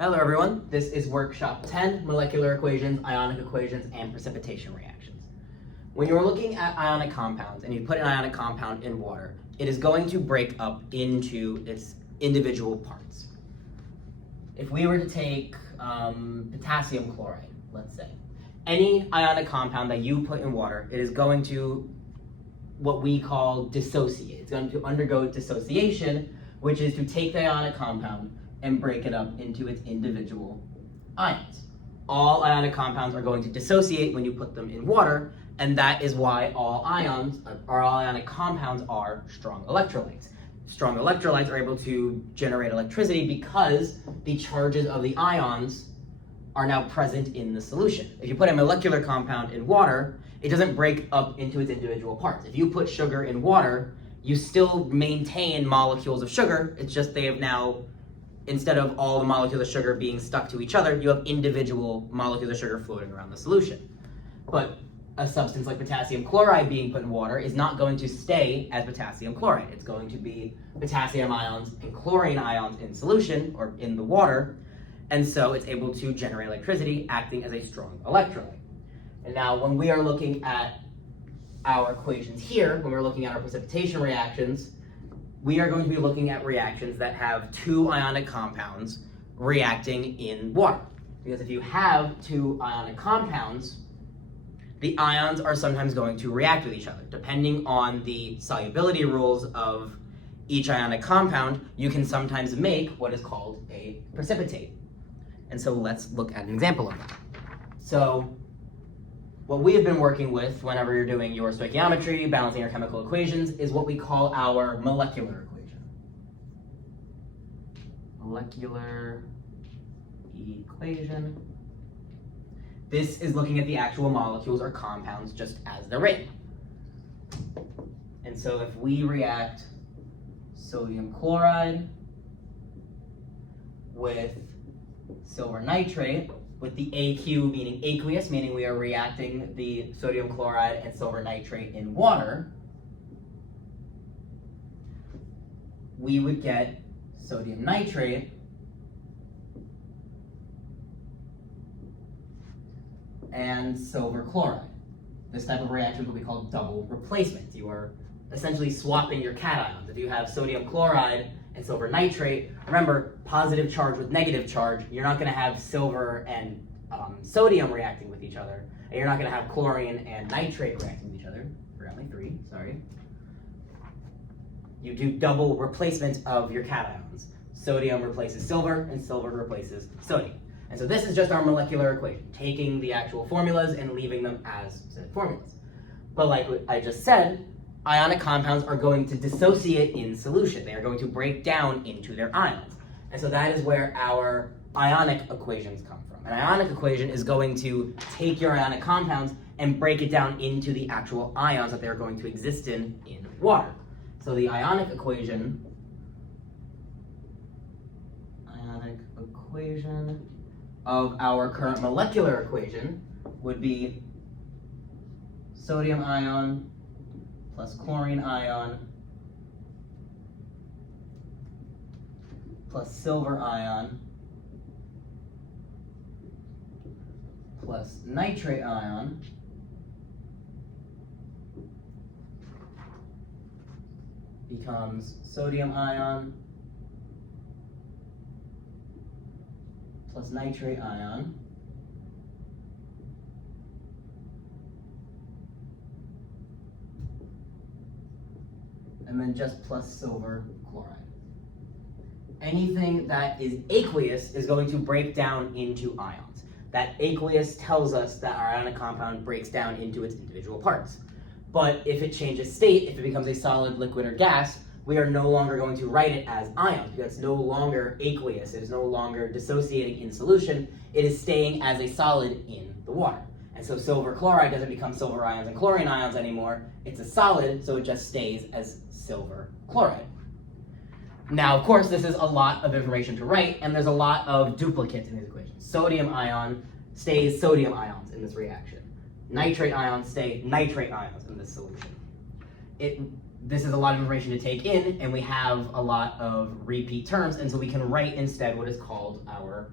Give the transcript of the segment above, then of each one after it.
Hello everyone, this is workshop 10, molecular equations, ionic equations, and precipitation reactions. When you're looking at ionic compounds and you put an ionic compound in water, it is going to break up into its individual parts. If we were to take potassium chloride, let's say, any ionic compound that you put in water, it is going to what we call dissociate. It's going to undergo dissociation, which is to take the ionic compound and break it up into its individual ions. All ionic compounds are going to dissociate when you put them in water, and that is why all ionic compounds are strong electrolytes. Strong electrolytes are able to generate electricity because the charges of the ions are now present in the solution. If you put a molecular compound in water, it doesn't break up into its individual parts. If you put sugar in water, you still maintain molecules of sugar, it's just they have now, instead of all the molecules of sugar being stuck to each other, you have individual molecules of sugar floating around the solution. But a substance like potassium chloride being put in water is not going to stay as potassium chloride. It's going to be potassium ions and chlorine ions in solution, or in the water, and so it's able to generate electricity, acting as a strong electrolyte. And now when we are looking at our equations here, when we're looking at our precipitation reactions, we are going to be looking at reactions that have two ionic compounds reacting in water. Because if you have two ionic compounds, the ions are sometimes going to react with each other. Depending on the solubility rules of each ionic compound, you can sometimes make what is called a precipitate. And so let's look at an example of that. So what we have been working with whenever you're doing your stoichiometry, balancing your chemical equations, is what we call our molecular equation. Molecular equation. This is looking at the actual molecules or compounds just as they're written. And so if we react sodium chloride with silver nitrate, with the AQ meaning aqueous, meaning we are reacting the sodium chloride and silver nitrate in water, we would get sodium nitrate and silver chloride. This type of reaction is what we call double replacement. You are essentially swapping your cations. If you have sodium chloride and silver nitrate, remember, positive charge with negative charge, you're not going to have silver and sodium reacting with each other, and you're not going to have chlorine and nitrate reacting with each other. Forgot my three, sorry. You do double replacement of your cations. Sodium replaces silver, and silver replaces sodium. And so this is just our molecular equation, taking the actual formulas and leaving them as said formulas. But like I just said, ionic compounds are going to dissociate in solution. They are going to break down into their ions. And so that is where our ionic equations come from. An ionic equation is going to take your ionic compounds and break it down into the actual ions that they're going to exist in water. So the ionic equation of our current molecular equation would be sodium ion plus chlorine ion plus silver ion plus nitrate ion becomes sodium ion plus nitrate ion and then just plus silver chloride. Anything that is aqueous is going to break down into ions. That aqueous tells us that our ionic compound breaks down into its individual parts. But if it changes state, if it becomes a solid, liquid, or gas, we are no longer going to write it as ions because it's no longer aqueous. It is no longer dissociating in solution. It is staying as a solid in the water. And so silver chloride doesn't become silver ions and chlorine ions anymore. It's a solid, so it just stays as silver chloride. Now, of course, this is a lot of information to write, and there's a lot of duplicates in these equations. Sodium ion stays sodium ions in this reaction. Nitrate ions stay nitrate ions in this solution. This is a lot of information to take in, and we have a lot of repeat terms, and so we can write instead what is called our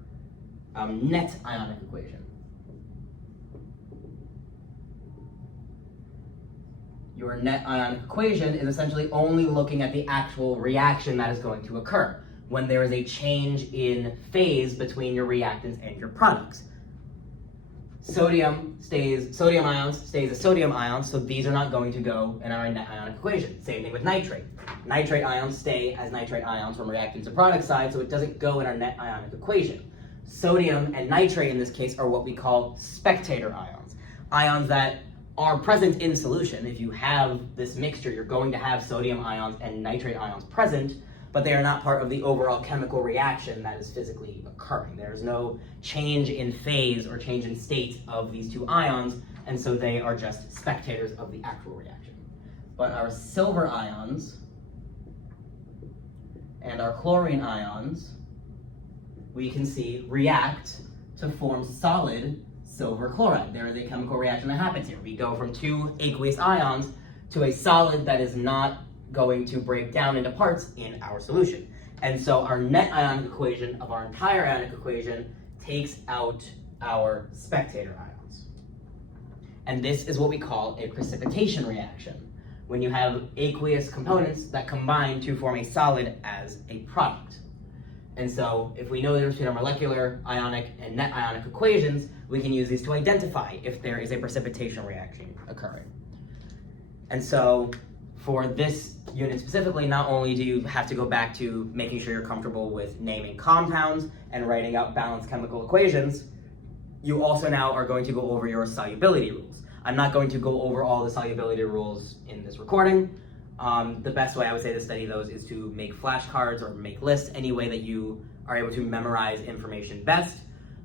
net ionic equation. Your net ionic equation is essentially only looking at the actual reaction that is going to occur when there is a change in phase between your reactants and your products. Sodium ions stays as sodium ions, so these are not going to go in our net ionic equation. Same thing with nitrate. Nitrate ions stay as nitrate ions from reactant to product side, so it doesn't go in our net ionic equation. Sodium and nitrate in this case are what we call spectator ions. Ions that are present in solution. If you have this mixture, you're going to have sodium ions and nitrate ions present, but they are not part of the overall chemical reaction that is physically occurring. There is no change in phase or change in state of these two ions, and so they are just spectators of the actual reaction. But our silver ions and our chlorine ions, we can see react to form solid silver chloride. There is a chemical reaction that happens here. We go from two aqueous ions to a solid that is not going to break down into parts in our solution. And so our net ionic equation of our entire ionic equation takes out our spectator ions. And this is what we call a precipitation reaction, when you have aqueous components that combine to form a solid as a product. And so if we know the difference between our molecular, ionic, and net ionic equations, we can use these to identify if there is a precipitation reaction occurring. And so for this unit specifically, not only do you have to go back to making sure you're comfortable with naming compounds and writing out balanced chemical equations, you also now are going to go over your solubility rules. I'm not going to go over all the solubility rules in this recording. The best way I would say to study those is to make flashcards or make lists, any way that you are able to memorize information best,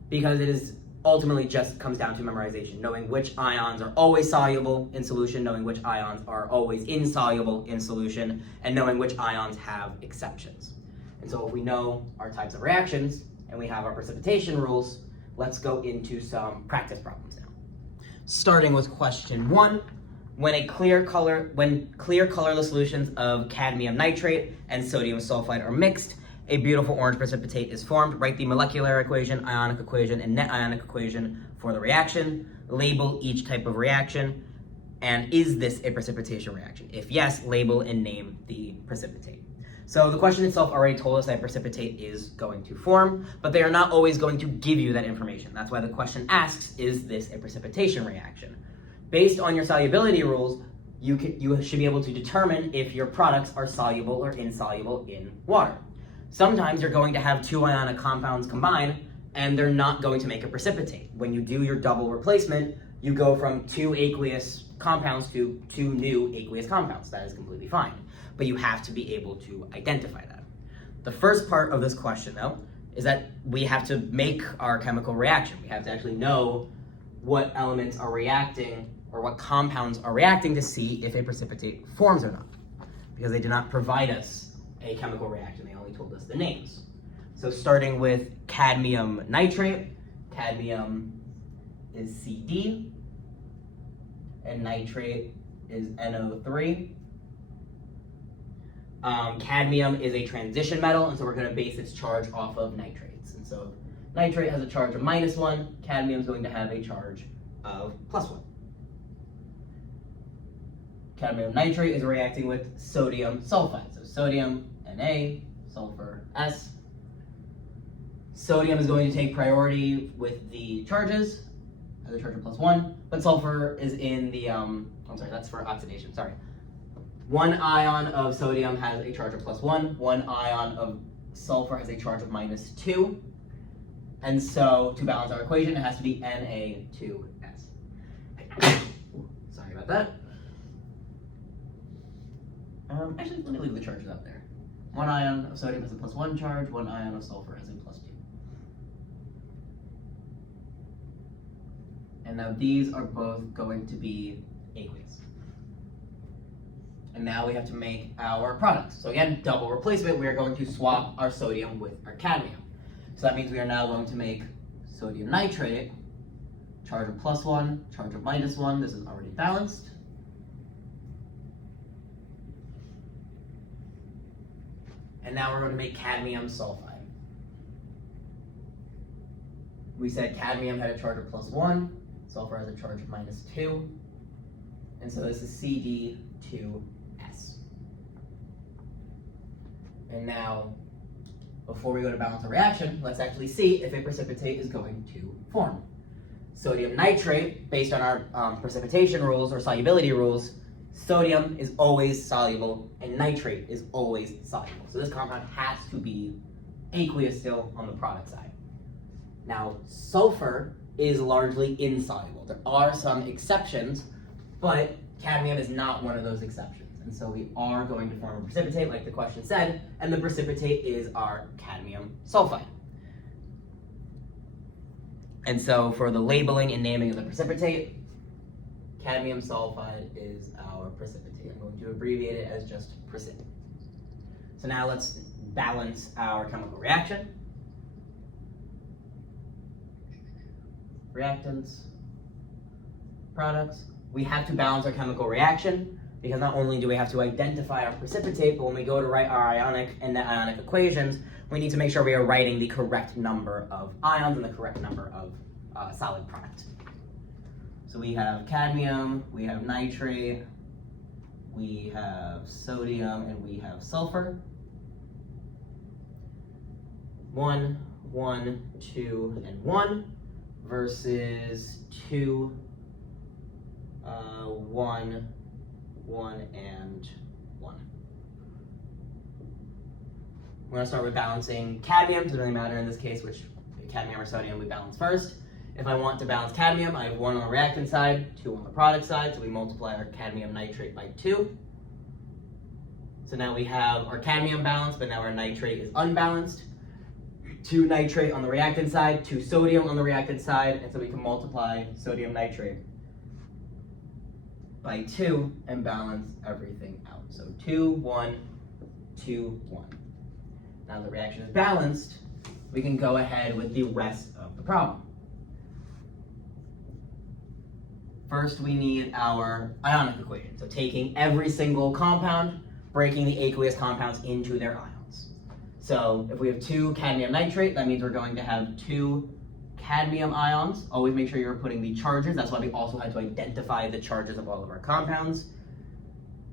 because it is ultimately just comes down to memorization, knowing which ions are always soluble in solution, knowing which ions are always insoluble in solution, and knowing which ions have exceptions. And so if we know our types of reactions and we have our precipitation rules, let's go into some practice problems now. Starting with question 1, when clear colorless solutions of cadmium nitrate and sodium sulfide are mixed, a beautiful orange precipitate is formed. Write the molecular equation, ionic equation, and net ionic equation for the reaction. Label each type of reaction. And is this a precipitation reaction? If yes, label and name the precipitate. So the question itself already told us that precipitate is going to form, but they are not always going to give you that information. That's why the question asks, is this a precipitation reaction? Based on your solubility rules, you should be able to determine if your products are soluble or insoluble in water. Sometimes you're going to have two ionic compounds combine, and they're not going to make a precipitate. When you do your double replacement, you go from two aqueous compounds to two new aqueous compounds. That is completely fine, but you have to be able to identify that. The first part of this question, though, is that we have to make our chemical reaction. We have to actually know what elements are reacting or what compounds are reacting to see if a precipitate forms or not, because they did not provide us a chemical reaction. They only told us the names. So starting with cadmium nitrate, cadmium is Cd, and nitrate is NO3. Cadmium is a transition metal, and so we're going to base its charge off of nitrates. And so nitrate has a charge of -1, cadmium is going to have a charge of +1. Cadmium nitrate is reacting with sodium sulfide. So sodium, Na, sulfur, S. Sodium is going to take priority with the charges, has a charge of +1, but sulfur is in the, that's for oxidation, sorry. One ion of sodium has a charge of +1, one ion of sulfur has a charge of -2, and so to balance our equation, it has to be Na2S. Sorry about that. Actually, let me leave the charges up there. One ion of sodium has a +1 charge, one ion of sulfur has a +2. And now these are both going to be aqueous. And now we have to make our products. So again, double replacement, we are going to swap our sodium with our cadmium. So that means we are now going to make sodium nitrate, charge of +1, charge of -1, this is already balanced. And now we're going to make cadmium sulfide. We said cadmium had a charge of +1, sulfur has a charge of -2, and so this is CD2S. And now, before we go to balance a reaction, let's actually see if a precipitate is going to form. Sodium nitrate, based on our precipitation rules or solubility rules, sodium is always soluble and nitrate is always soluble. So this compound has to be aqueous still on the product side. Now, sulfur is largely insoluble. There are some exceptions, but cadmium is not one of those exceptions. And so we are going to form a precipitate, like the question said, and the precipitate is our cadmium sulfide. And so for the labeling and naming of the precipitate, cadmium sulfide is our precipitate. I'm going to abbreviate it as just precip. So now let's balance our chemical reaction. Reactants, products. We have to balance our chemical reaction because not only do we have to identify our precipitate, but when we go to write our ionic and net ionic equations, we need to make sure we are writing the correct number of ions and the correct number of solid product. So we have cadmium, we have nitrate, we have sodium, and we have sulfur. 1, 1, 2, and 1 versus 2, 1, 1, and 1. We're going to start with balancing cadmium. Doesn't really matter in this case which cadmium or sodium we balance first. If I want to balance cadmium, I have 1 on the reactant side, 2 on the product side, so we multiply our cadmium nitrate by 2. So now we have our cadmium balanced, but now our nitrate is unbalanced. 2 nitrate on the reactant side, 2 sodium on the reactant side, and so we can multiply sodium nitrate by 2 and balance everything out. So 2, 1, 2, 1. Now the reaction is balanced, we can go ahead with the rest of the problem. First, we need our ionic equation. So taking every single compound, breaking the aqueous compounds into their ions. So if we have 2 cadmium nitrate, that means we're going to have 2 cadmium ions. Always make sure you're putting the charges. That's why we also had to identify the charges of all of our compounds.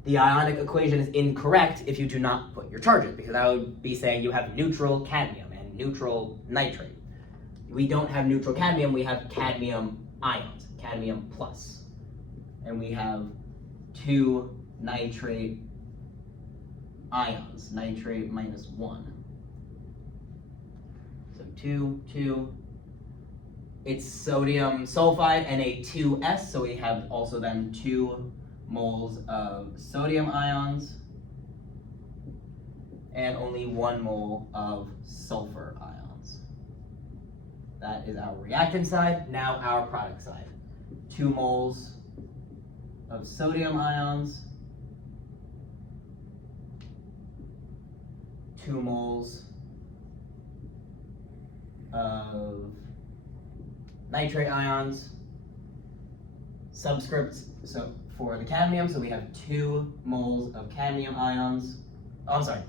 The ionic equation is incorrect if you do not put your charges, because that would be saying you have neutral cadmium and neutral nitrate. We don't have neutral cadmium, we have cadmium ions, cadmium plus. And we have 2 nitrate ions, nitrate minus 1. So 2, 2. It's sodium sulfide, Na2S, so we have also then 2 moles of sodium ions and only 1 mole of sulfur ions. That is our reactant side. Now our product side. 2 moles of sodium ions, 2 moles of nitrate ions, subscripts, so for the cadmium, so we have 2 moles of cadmium ions. Oh, I'm sorry.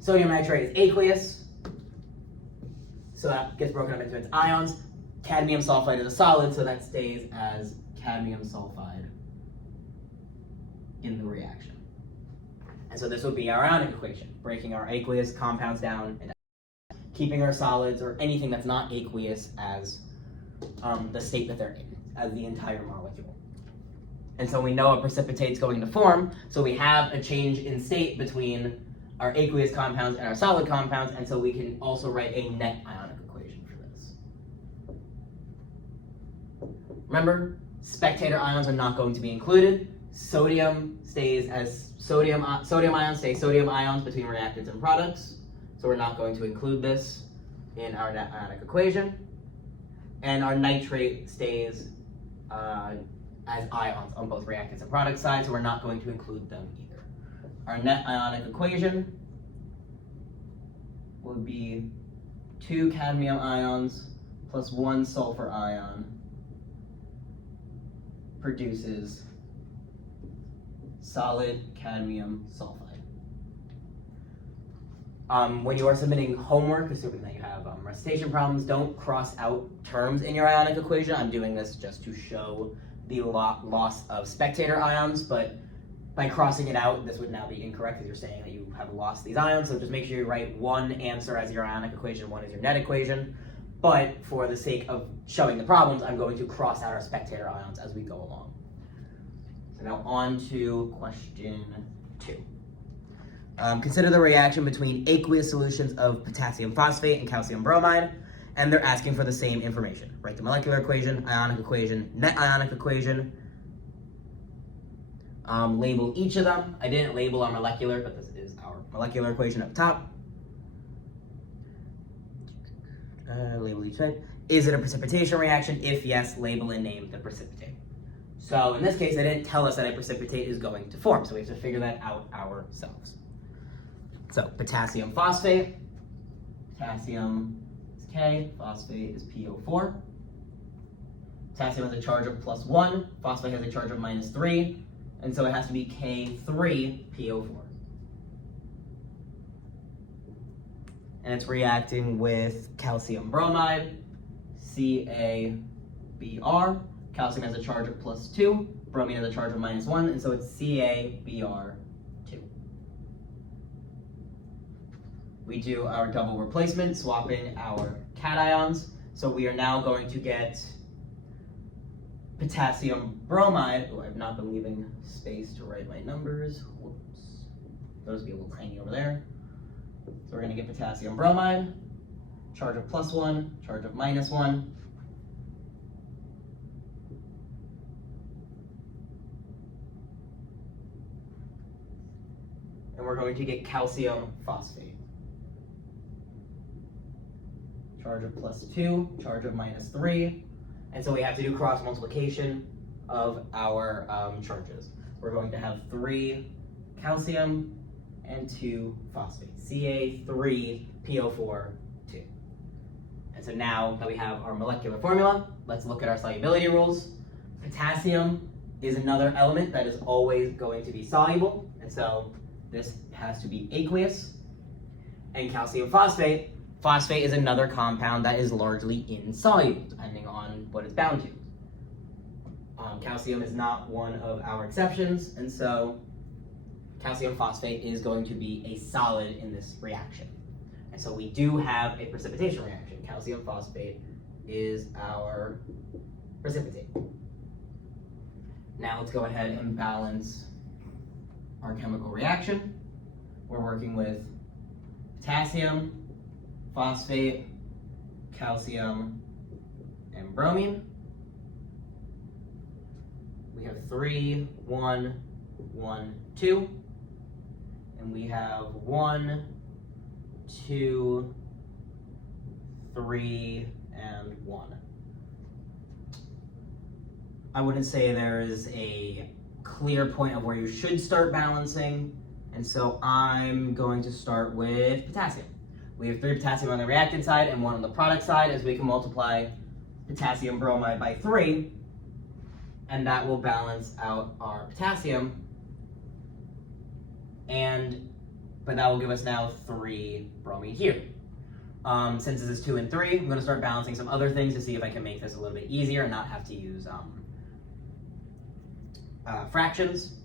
Sodium nitrate is aqueous, so that gets broken up into its ions. Cadmium sulfide is a solid, so that stays as cadmium sulfide in the reaction. And so this would be our ionic equation, breaking our aqueous compounds down and keeping our solids or anything that's not aqueous as the state that they're in, as the entire molecule. And so we know a precipitate's going to form, so we have a change in state between our aqueous compounds and our solid compounds, and so we can also write a net ionic equation for this. Remember, spectator ions are not going to be included. Sodium stays as sodium ions stay sodium ions between reactants and products, so we're not going to include this in our net ionic equation. And our nitrate stays as ions on both reactants and product sides, so we're not going to include them either. Our net ionic equation would be 2 cadmium ions plus 1 sulfur ion produces solid cadmium sulfide. When you are submitting homework, assuming that you have recitation problems, don't cross out terms in your ionic equation. I'm doing this just to show the loss of spectator ions, but by crossing it out, this would now be incorrect because you're saying that you have lost these ions. So just make sure you write one answer as your ionic equation, one is your net equation. But for the sake of showing the problems, I'm going to cross out our spectator ions as we go along. So now on to question 2. Consider the reaction between aqueous solutions of potassium phosphate and calcium bromide, and they're asking for the same information. Write the molecular equation, ionic equation, net ionic equation. Label each of them. I didn't label our molecular, but this is our molecular equation up top. Label each type. Is it a precipitation reaction? If yes, label and name the precipitate. So in this case, they didn't tell us that a precipitate is going to form, so we have to figure that out ourselves. So potassium phosphate, potassium is K, phosphate is PO4. Potassium has a charge of +1, phosphate has a charge of -3, and so it has to be K3PO4. And it's reacting with calcium bromide, CaBr. Calcium has a charge of +2, bromine has a charge of -1, and so it's CaBr2. We do our double replacement, swapping our cations. So we are now going to get potassium bromide. Oh, I've not been leaving space to write my numbers. Whoops. Those will be a little tiny over there. So we're going to get potassium bromide, charge of +1, charge of -1. And we're going to get calcium phosphate. Charge of +2, charge of -3. And so we have to do cross multiplication of our charges. We're going to have 3 calcium and 2 phosphate, Ca3PO4, 2. And so now that we have our molecular formula, let's look at our solubility rules. Potassium is another element that is always going to be soluble, and so this has to be aqueous. And calcium phosphate, phosphate is another compound that is largely insoluble, depending on what it's bound to. Calcium is not one of our exceptions, and so calcium phosphate is going to be a solid in this reaction. And so we do have a precipitation reaction. Calcium phosphate is our precipitate. Now let's go ahead and balance our chemical reaction. We're working with potassium, phosphate, calcium, and bromine. We have 3, 1, 1, 2. And we have 1, 2, 3, and 1. I wouldn't say there is a clear point of where you should start balancing, and so I'm going to start with potassium. We have 3 potassium on the reactant side and 1 on the product side, as we can multiply potassium bromide by 3, and that will balance out our potassium, but that will give us now 3 bromine here. Since this is 2 and 3, I'm going to start balancing some other things to see if I can make this a little bit easier and not have to use fractions.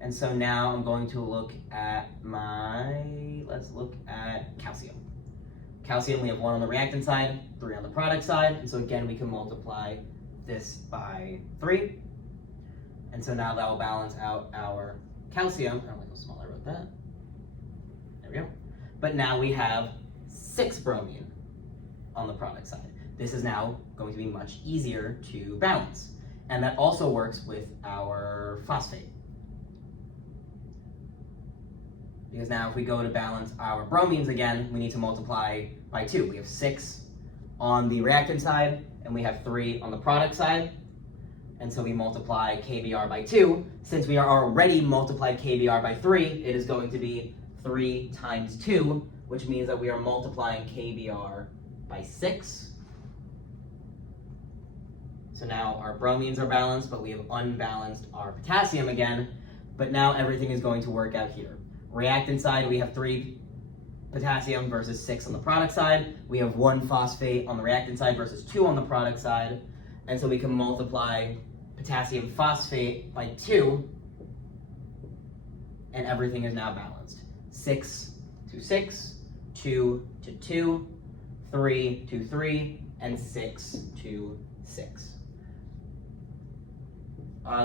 And so now I'm going to look at let's look at calcium. Calcium, we have 1 on the reactant side, 3 on the product side, and so again we can multiply this by 3. And so now that will balance out our calcium. I don't like how small I wrote that. There we go. But now we have 6 bromine on the product side. This is now going to be much easier to balance. And that also works with our phosphate. Because now if we go to balance our bromines again, we need to multiply by 2. We have 6 on the reactant side, and we have 3 on the product side. And so we multiply KBr by 2. Since we are already multiplied KBr by 3, it is going to be 3 times 2, which means that we are multiplying KBr by 6. So now our bromines are balanced, but we have unbalanced our potassium again. But now everything is going to work out here. Reactant side, we have 3 potassium versus 6 on the product side. We have 1 phosphate on the reactant side versus 2 on the product side. And so we can multiply potassium phosphate by 2, and everything is now balanced. 6 to 6, 2 to 2, 3 to 3, and 6 to 6.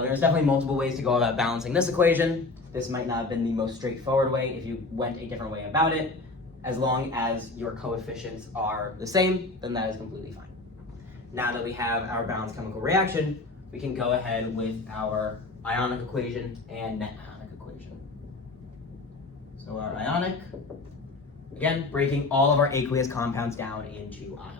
There's definitely multiple ways to go about balancing this equation. This might not have been the most straightforward way if you went a different way about it. As long as your coefficients are the same, then that is completely fine. Now that we have our balanced chemical reaction, we can go ahead with our ionic equation and net ionic equation. So our ionic, again, breaking all of our aqueous compounds down into ions.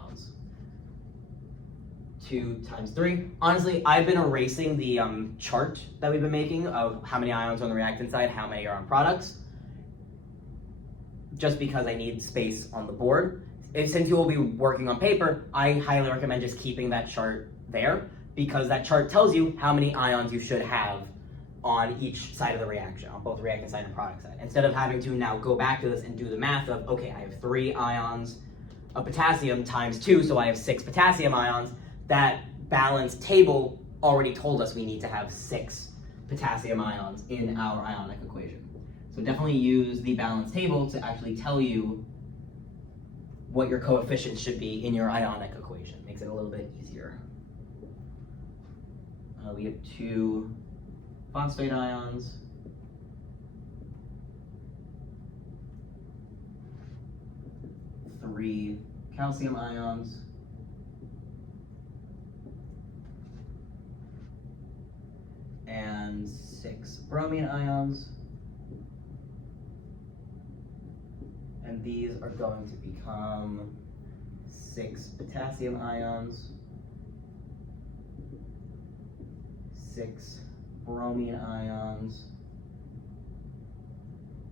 2 times 3. Honestly, I've been erasing the chart that we've been making of how many ions are on the reactant side, how many are on products, just because I need space on the board. Since you will be working on paper, I highly recommend just keeping that chart there, because that chart tells you how many ions you should have on each side of the reaction, on both the reactant side and product side. Instead of having to now go back to this and do the math of, okay, I have 3 ions of potassium times 2, so I have 6 potassium ions. That balanced table already told us we need to have 6 potassium ions in our ionic equation. So definitely use the balanced table to actually tell you what your coefficients should be in your ionic equation. Makes it a little bit easier. We have 2 phosphate ions, 3 calcium ions, and 6 bromine ions. And these are going to become 6 potassium ions, 6 bromine ions,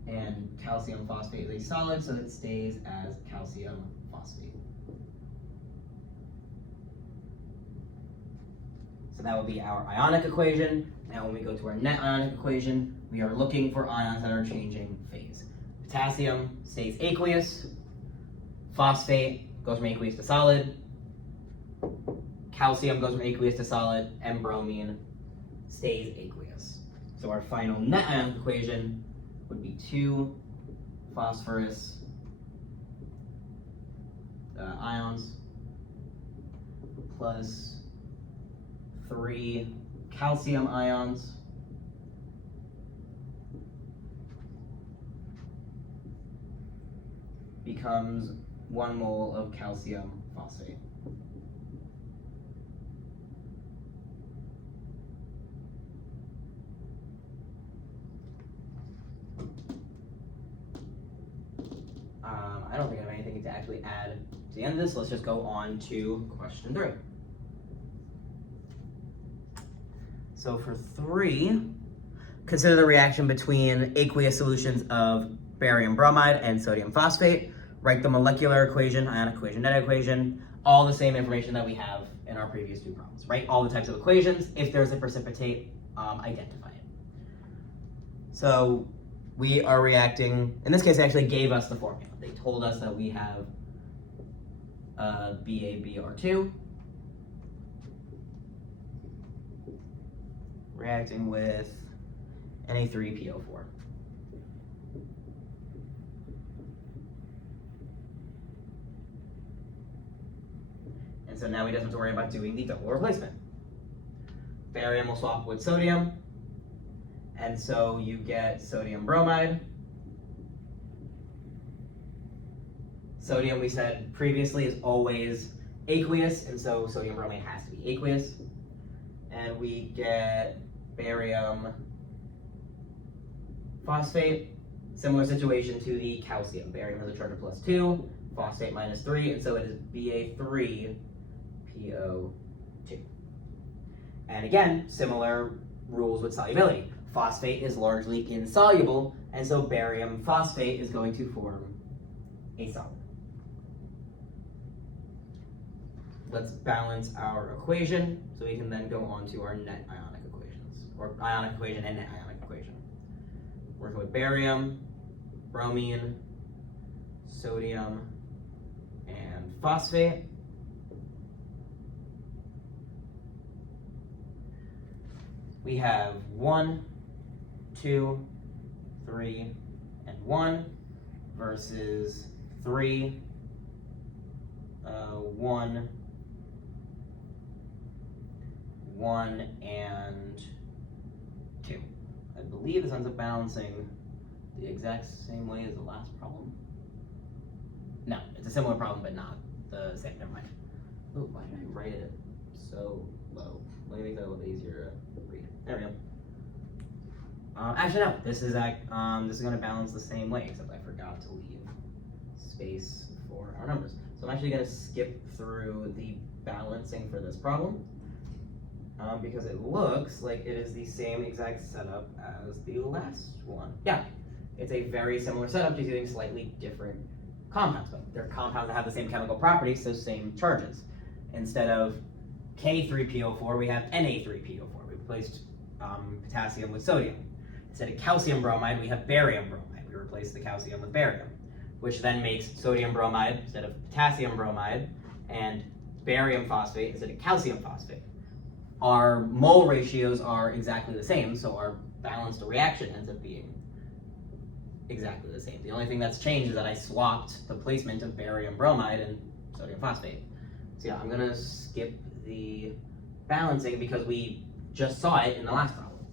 and calcium phosphate is a solid, so it stays as calcium phosphate. So that would be our ionic equation. Now when we go to our net ionic equation, we are looking for ions that are changing phase. Potassium stays aqueous, phosphate goes from aqueous to solid, calcium goes from aqueous to solid, and bromine stays aqueous. So our final net ionic equation would be 2 phosphorus ions plus 3 calcium ions becomes 1 mole of calcium phosphate. I don't think I have anything to actually add to the end of this. Let's just go on to question 3. So for 3, consider the reaction between aqueous solutions of barium bromide and sodium phosphate. Write the molecular equation, ionic equation, net equation, all the same information that we have in our previous 2 problems. Write all the types of equations. If there's a precipitate, identify it. So we are reacting, in this case, they actually gave us the formula. They told us that we have BaBr2 reacting with Na3PO4. And so now he doesn't have to worry about doing the double replacement. Barium will swap with sodium, and so you get sodium bromide. Sodium, we said previously, is always aqueous, and so sodium bromide has to be aqueous. And we get barium phosphate, similar situation to the calcium. Barium has a charge of +2, phosphate -3, and so it is Ba3PO2. And again, similar rules with solubility. Phosphate is largely insoluble, and so barium phosphate is going to form a solid. Let's balance our equation so we can then go on to our net ionic equations, or ionic equation and net ionic equation. Working with barium, bromine, sodium and phosphate. We have 1, 2, 3, and 1 versus 3, 1, 1, and 2. I believe this ends up balancing the exact same way as the last problem. No, it's a similar problem, but not the same. Never mind. Oh, why did I write it so low? Let me make that a little bit easier to read. There we go. Actually, no. This is going to balance the same way, except I forgot to leave space for our numbers. So I'm actually going to skip through the balancing for this problem because it looks like it is the same exact setup as the last one. Yeah, it's a very similar setup, just using slightly different compounds, but they're compounds that have the same chemical properties, so same charges. Instead of K3PO4, we have Na3PO4. We replaced potassium with sodium. Instead of calcium bromide, we have barium bromide. We replace the calcium with barium, which then makes sodium bromide instead of potassium bromide, and barium phosphate instead of calcium phosphate. Our mole ratios are exactly the same, so our balanced reaction ends up being exactly the same. The only thing that's changed is that I swapped the placement of barium bromide and sodium phosphate. So yeah, I'm gonna skip the balancing because we just saw it in the last problem.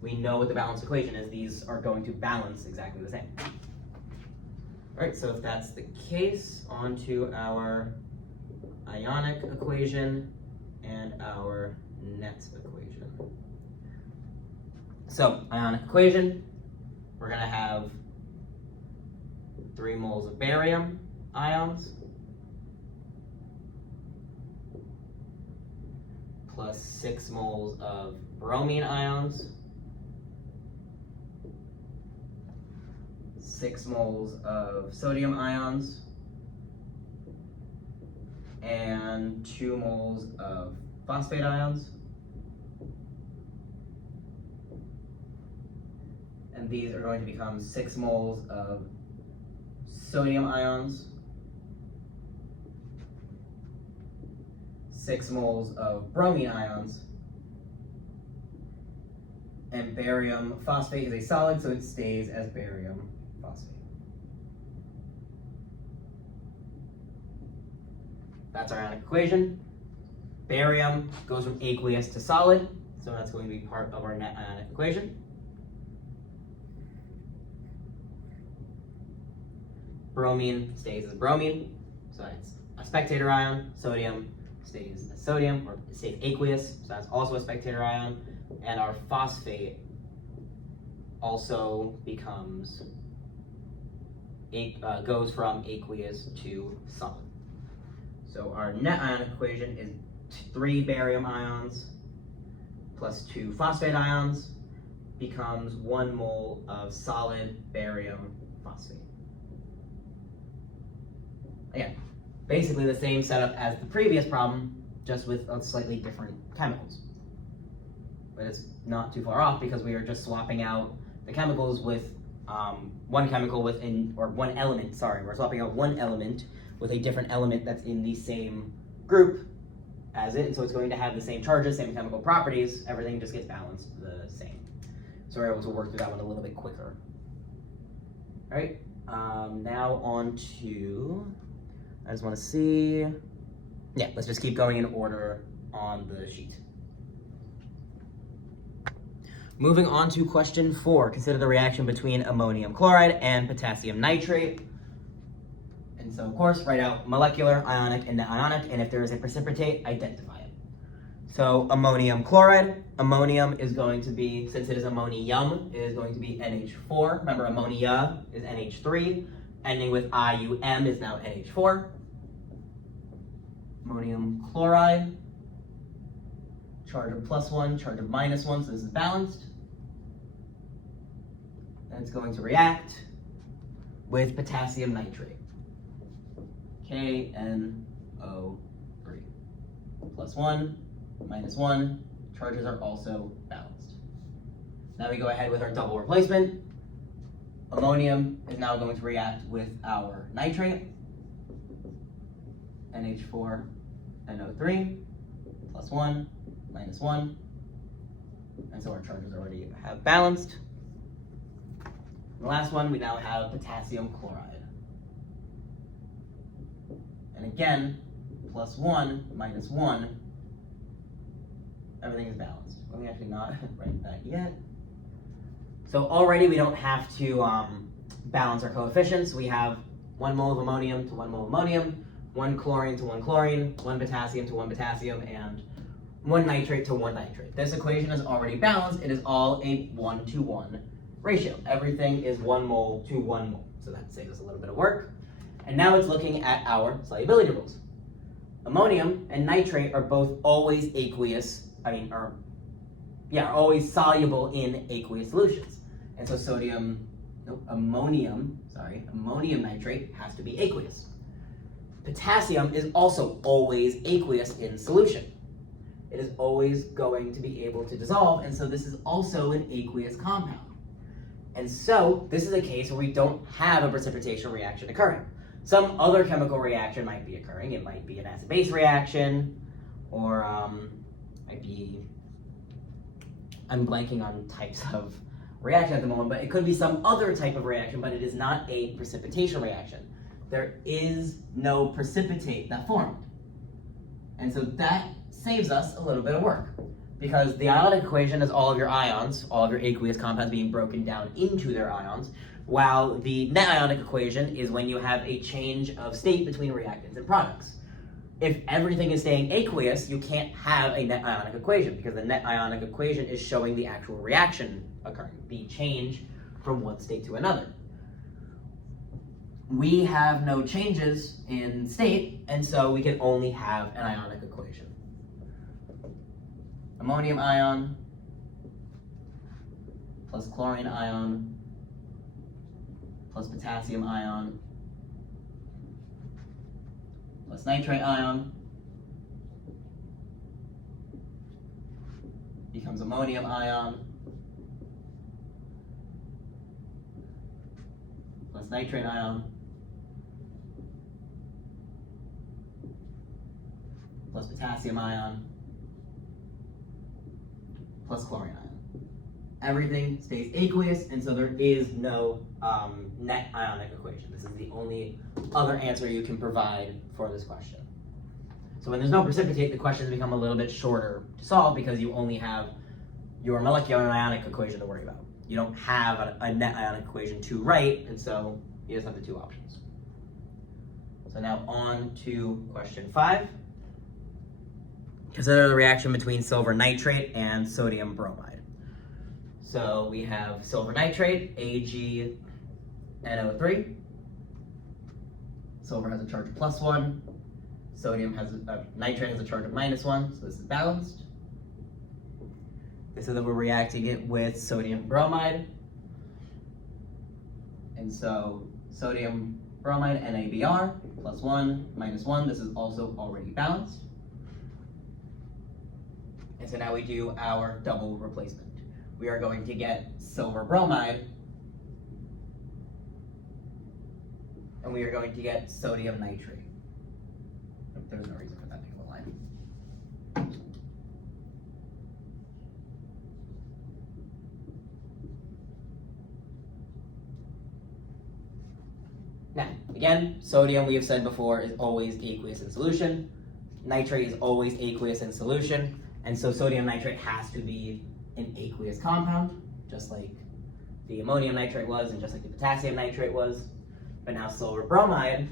We know what the balance equation is. These are going to balance exactly the same. All right, so if that's the case, on to our ionic equation and our net equation. So, ionic equation, we're gonna have 3 moles of barium ions plus 6 moles of bromine ions, 6 moles of sodium ions, and 2 moles of phosphate ions. And these are going to become 6 moles of sodium ions, 6 moles of bromine ions, and barium phosphate is a solid, so it stays as barium phosphate. That's our ionic equation. Barium goes from aqueous to solid, so that's going to be part of our net ionic equation. Bromine stays as bromine, so it's a spectator ion. Sodium stays as sodium, or it stays aqueous, so that's also a spectator ion. And our phosphate also becomes, goes from aqueous to solid. So our net ionic equation is 3 barium ions plus 2 phosphate ions becomes 1 mole of solid barium phosphate. Again, basically the same setup as the previous problem, just with slightly different chemicals. But it's not too far off because we are just swapping out the chemicals with one chemical within, or one element, sorry, we're swapping out one element with a different element that's in the same group as it, and so it's going to have the same charges, same chemical properties, everything just gets balanced the same. So we're able to work through that one a little bit quicker. All right, now on to, I just want to see, yeah, let's just keep going in order on the sheet. Moving on to question 4, consider the reaction between ammonium chloride and potassium nitrate. And so, of course, write out molecular, ionic, and ionic, and if there is a precipitate, identify it. So, ammonium chloride, ammonium is going to be, since it is ammonium, it is going to be NH4. Remember, ammonia is NH3, ending with IUM is now NH4. Ammonium chloride, charge of +1, charge of -1, so this is balanced. And it's going to react with potassium nitrate. KNO3. +1, -1, charges are also balanced. Now we go ahead with our double replacement. Ammonium is now going to react with our nitrate, NH4NO3, +1, -1, and so our charges already have balanced. The last one, we now have potassium chloride. And again, +1, -1, everything is balanced. Let me actually not write that yet. So already we don't have to balance our coefficients. We have 1 mole of ammonium to 1 mole of ammonium, 1 chlorine to 1 chlorine, 1 potassium to 1 potassium, and 1 nitrate to 1 nitrate. This equation is already balanced. It is all a 1-to-1 ratio. Everything is 1 mole to 1 mole. So that saves us a little bit of work. And now it's looking at our solubility rules. Ammonium and nitrate are both always always soluble in aqueous solutions. And so ammonium nitrate has to be aqueous. Potassium is also always aqueous in solution. It is always going to be able to dissolve, and so this is also an aqueous compound. And so this is a case where we don't have a precipitation reaction occurring. Some other chemical reaction might be occurring. It might be an acid-base reaction, or I'm blanking on types of reaction at the moment, but it could be some other type of reaction, but it is not a precipitation reaction. There is no precipitate that formed. And so that saves us a little bit of work, because the ionic equation is all of your ions, all of your aqueous compounds being broken down into their ions, while the net ionic equation is when you have a change of state between reactants and products. If everything is staying aqueous, you can't have a net ionic equation, because the net ionic equation is showing the actual reaction occurring, the change from one state to another. We have no changes in state, and so we can only have an ionic equation. Ammonium ion plus chlorine ion plus potassium ion plus nitrate ion becomes ammonium ion plus nitrate ion plus potassium ion plus chlorine ion. Everything stays aqueous, and so there is no net ionic equation. This is the only other answer you can provide for this question. So when there's no precipitate, the questions become a little bit shorter to solve, because you only have your molecular and ionic equation to worry about. You don't have a net ionic equation to write, and so you just have the two options. So now on to question 5. Consider the reaction between silver nitrate and sodium bromide. So we have silver nitrate, AgNO3. Silver has a charge of +1. Nitrate has a charge of -1, so this is balanced. This is that we're reacting it with sodium bromide. And so sodium bromide, NaBr, +1, -1, this is also already balanced. And so now we do our double replacement. We are going to get silver bromide, and we are going to get sodium nitrate. There's no reason for that big of a line. Now, again, sodium, we have said before, is always aqueous in solution. Nitrate is always aqueous in solution. And so sodium nitrate has to be an aqueous compound, just like the ammonium nitrate was and just like the potassium nitrate was. But now silver bromide,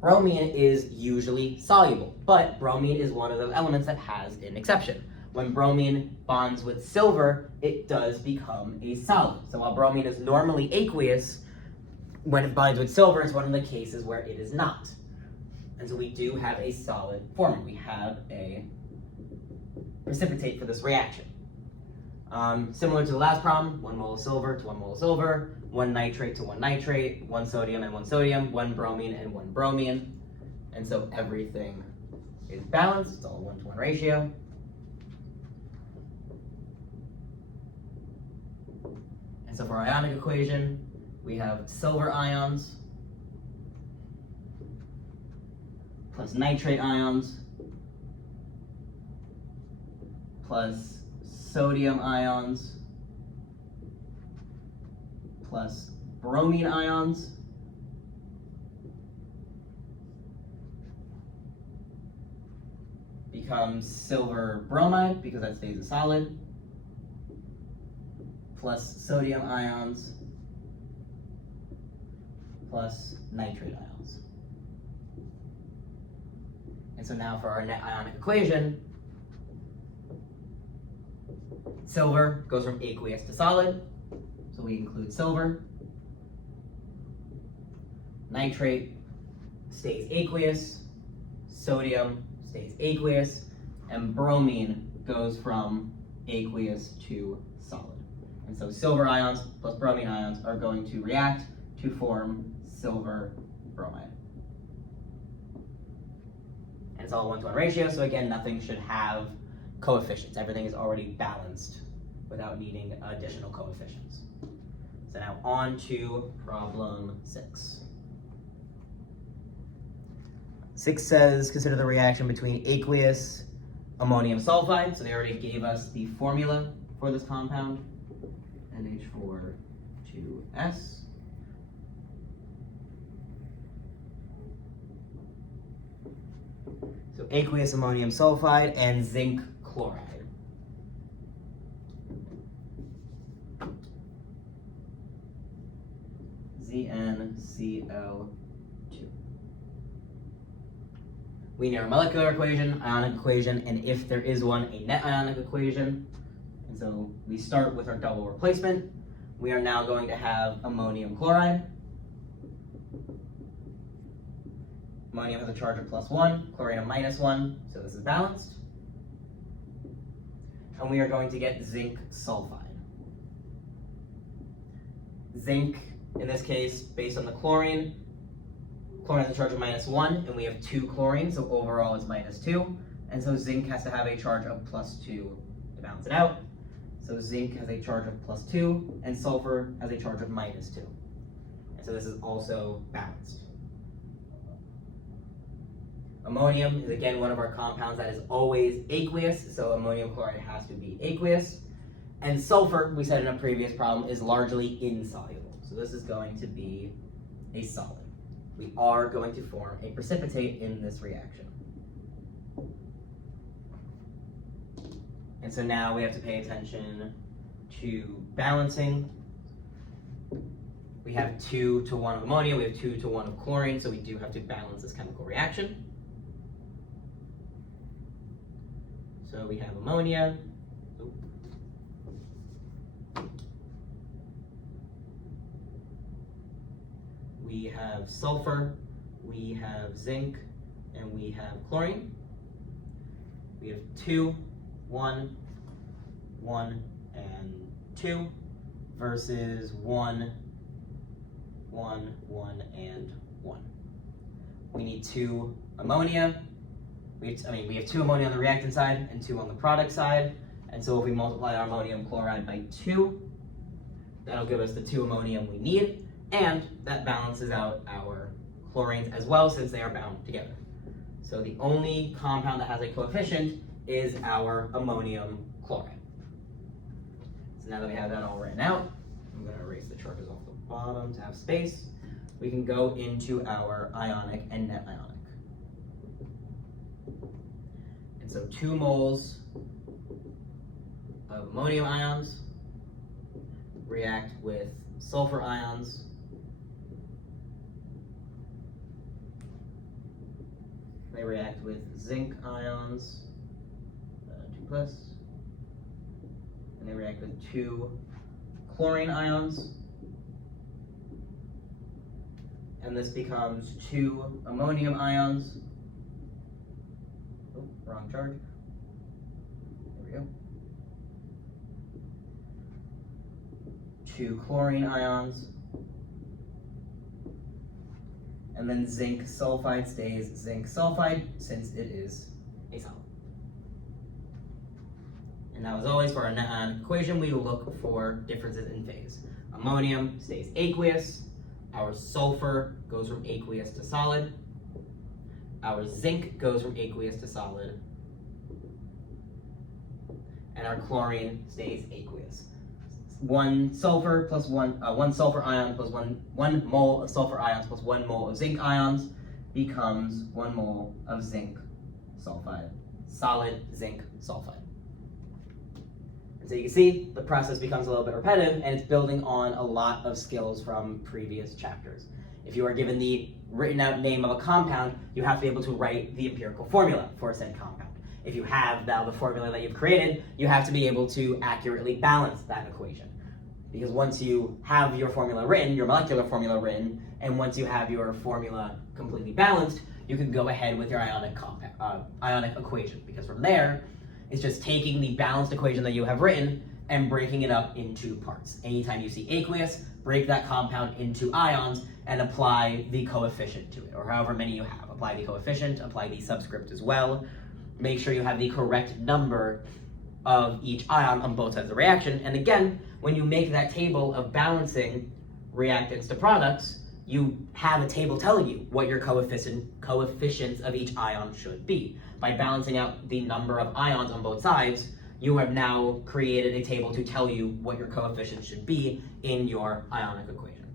bromine is usually soluble, but bromine is one of those elements that has an exception. When bromine bonds with silver, it does become a solid. So while bromine is normally aqueous, when it binds with silver, it's one of the cases where it is not. And so we do have a solid forming. We have a precipitate for this reaction. Similar to the last problem, 1 mole of silver to 1 mole of silver, 1 nitrate to 1 nitrate, 1 sodium and 1 sodium, 1 bromine and 1 bromine. And so everything is balanced. It's all a 1-to-1 ratio. And so for our ionic equation, we have silver ions plus nitrate ions plus sodium ions plus bromine ions becomes silver bromide, because that stays a solid, plus sodium ions plus nitrate ions. And so now for our net ionic equation, silver goes from aqueous to solid, so we include silver. Nitrate stays aqueous, sodium stays aqueous, and bromine goes from aqueous to solid. And so silver ions plus bromine ions are going to react to form silver bromide. And it's all a 1-to-1 ratio, so again, nothing should have coefficients. Everything is already balanced without needing additional coefficients. So now on to problem 6. 6 says, consider the reaction between aqueous ammonium sulfide. So they already gave us the formula for this compound, NH4,2S. So aqueous ammonium sulfide and zinc chloride. ZnCl2. We need our molecular equation, ionic equation, and if there is one, a net ionic equation. And so we start with our double replacement. We are now going to have ammonium chloride. Ammonium has a charge of +1, chlorine a -1, so this is balanced. And we are going to get zinc sulfide. Zinc, in this case, based on the chlorine has a charge of -1, and we have 2 chlorine, so overall it's -2. And so zinc has to have a charge of +2 to balance it out. So zinc has a charge of +2, and sulfur has a charge of -2. And so this is also balanced. Ammonium is again one of our compounds that is always aqueous, so ammonium chloride has to be aqueous. And sulfur, we said in a previous problem, is largely insoluble. So this is going to be a solid. We are going to form a precipitate in this reaction. And so now we have to pay attention to balancing. We have 2-to-1 of ammonia, we have 2-to-1 of chlorine, so we do have to balance this chemical reaction. So we have ammonia. We have sulfur, we have zinc, and we have chlorine. We have 2, 1, 1, and 2 versus 1, 1, 1, and 1. We need 2 ammonia. We have 2 ammonia on the reactant side and 2 on the product side. And so if we multiply our ammonium chloride by 2, that'll give us the 2 ammonium we need. And that balances out our chlorines as well, since they are bound together. So the only compound that has a coefficient is our ammonium chloride. So now that we have that all written out, I'm going to erase the charges off the bottom to have space. We can go into our ionic and net ionic. And so 2 moles of ammonium ions react with sulfur ions. They react with zinc ions, 2+, and they react with 2 chlorine ions, and this becomes 2 ammonium ions. Oh, wrong charge. There we go. 2 chlorine ions. And then zinc sulfide stays zinc sulfide since it is a solid. And now as always, for our net ionic equation, we look for differences in phase. Ammonium stays aqueous. Our sulfur goes from aqueous to solid. Our zinc goes from aqueous to solid. And our chlorine stays aqueous. One sulfur ion plus one mole of sulfur ions plus 1 mole of zinc ions becomes 1 mole of zinc sulfide, solid zinc sulfide. And so you can see the process becomes a little bit repetitive, and it's building on a lot of skills from previous chapters. If you are given the written out name of a compound, you have to be able to write the empirical formula for said compound. If you have now the formula that you've created, you have to be able to accurately balance that equation. Because once you have your formula written, your molecular formula written, and once you have your formula completely balanced, you can go ahead with your ionic equation. Because from there, it's just taking the balanced equation that you have written and breaking it up into parts. Anytime you see aqueous, break that compound into ions and apply the coefficient to it, or however many you have. Apply the coefficient, apply the subscript as well. Make sure you have the correct number of each ion on both sides of the reaction. And again, when you make that table of balancing reactants to products, you have a table telling you what your coefficients of each ion should be. By balancing out the number of ions on both sides, you have now created a table to tell you what your coefficients should be in your ionic equation.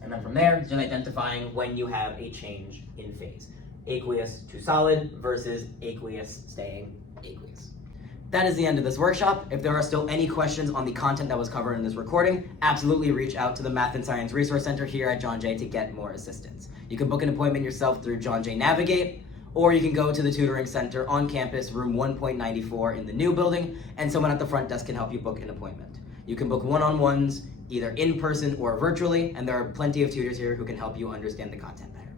And then from there, it's just identifying when you have a change in phase. Aqueous to solid versus aqueous staying aqueous. That is the end of this workshop. If there are still any questions on the content that was covered in this recording, absolutely reach out to the Math and Science Resource Center here at John Jay to get more assistance. You can book an appointment yourself through John Jay Navigate, or you can go to the Tutoring Center on campus, room 1.94 in the new building, and someone at the front desk can help you book an appointment. You can book one-on-ones either in person or virtually, and there are plenty of tutors here who can help you understand the content better.